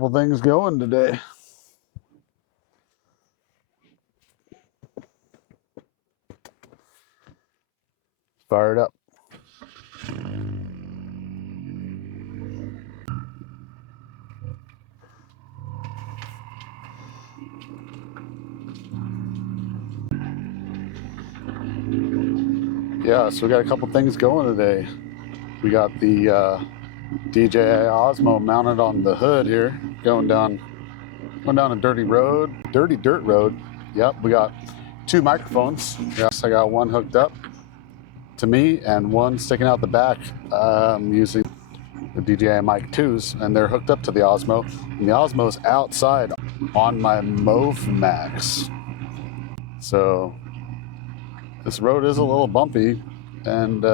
couple things going today. Fire it up. Yeah, so we got a couple things going today. We got the Dji Osmo mounted on the hood here, going down a dirty dirt road. Yep, we got two microphones. Yes, I got one hooked up to me and one sticking out the back using the Dji Mic 2s, and they're hooked up to the Osmo. And the Osmo's outside on my Movmax. So this road is a little bumpy, and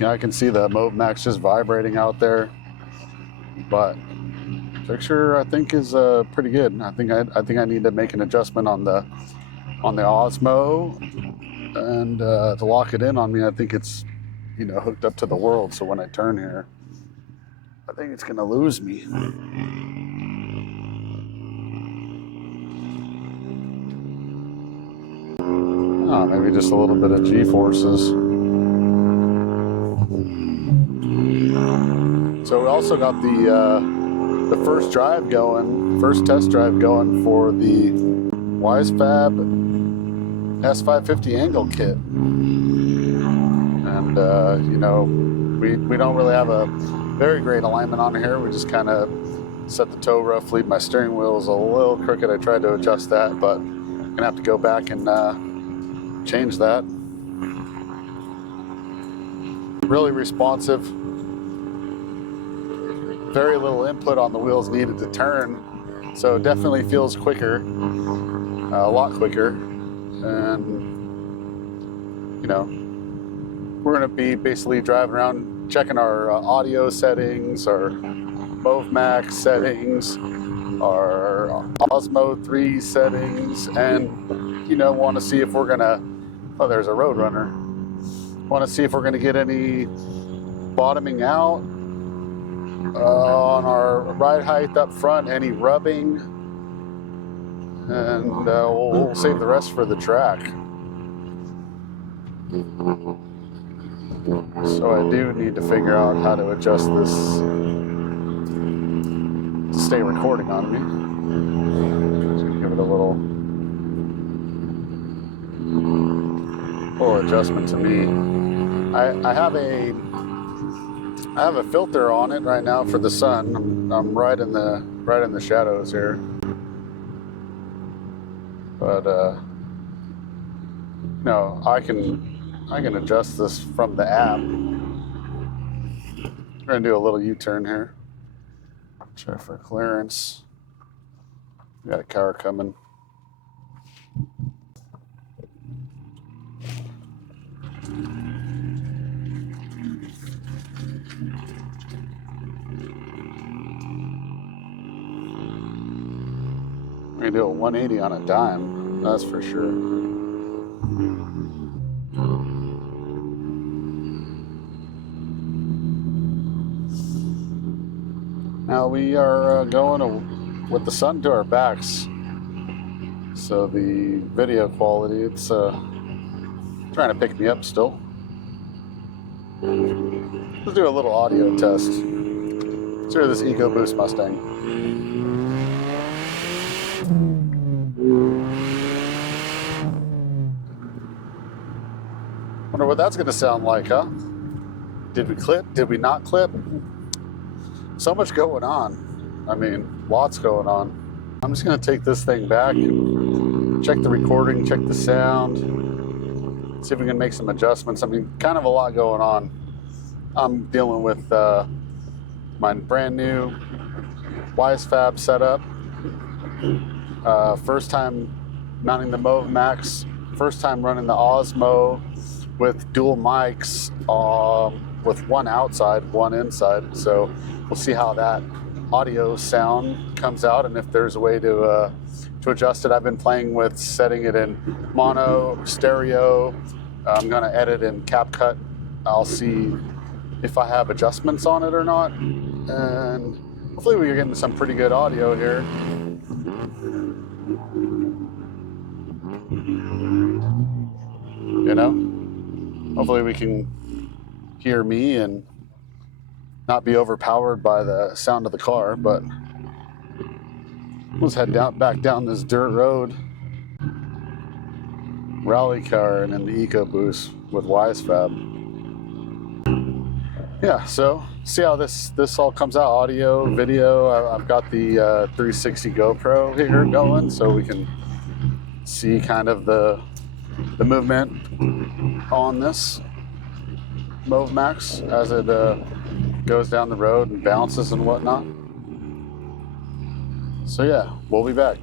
I can see the Movmax just vibrating out there. But picture I think is pretty good. I think I need to make an adjustment on the Osmo, and to lock it in on me. I think it's hooked up to the world. So when I turn here, I think it's gonna lose me. Oh, maybe just a little bit of G-forces. So we also got the first test drive going for the Wisefab S550 angle kit. And we don't really have a very great alignment on here. We just kind of set the toe roughly. My steering wheel is a little crooked. I tried to adjust that, but I'm gonna have to go back and change that. Really responsive. Very little input on the wheels needed to turn, so it definitely feels quicker, a lot quicker. And we're going to be basically driving around checking our audio settings, our Movmax settings, our Osmo 3 settings, and want to see if we're gonna, oh, there's a Roadrunner. Want to see if we're gonna get any bottoming out on our ride height up front, any rubbing, and we'll save the rest for the track. So I do need to figure out how to adjust this to stay recording on me. Just give it a little adjustment to me. I have a filter on it right now for the sun. I'm right in the shadows here. But no, I can adjust this from the app. We're gonna do a little U-turn here. Check for clearance. We got a car coming. We're gonna do a 180 on a dime, that's for sure. Now we are going with the sun to our backs, so the video quality, it's trying to pick me up still. Let's do a little audio test. Let's hear this Ecoboost Mustang. Wonder what that's gonna sound like, huh? Did we clip? Did we not clip? So much going on. I mean, lots going on. I'm just gonna take this thing back, check the recording, check the sound, see if we can make some adjustments. I mean, kind of a lot going on. I'm dealing with my brand new Wisefab setup. First time mounting the Movmax, first time running the Osmo with dual mics, with one outside, one inside. So we'll see how that audio sound comes out, and if there's a way to adjust it. I've been playing with setting it in mono, stereo. I'm gonna edit in CapCut. I'll see if I have adjustments on it or not, and hopefully we're getting some pretty good audio here. You know, hopefully we can hear me and not be overpowered by the sound of the car. But let's head back down this dirt road, rally car, and then the Ecoboost with Wisefab. Yeah, so see how this all comes out, audio, video. I've got the 360 GoPro here going, so we can see kind of the movement on this Movmax as it goes down the road and bounces and whatnot. So yeah, we'll be back.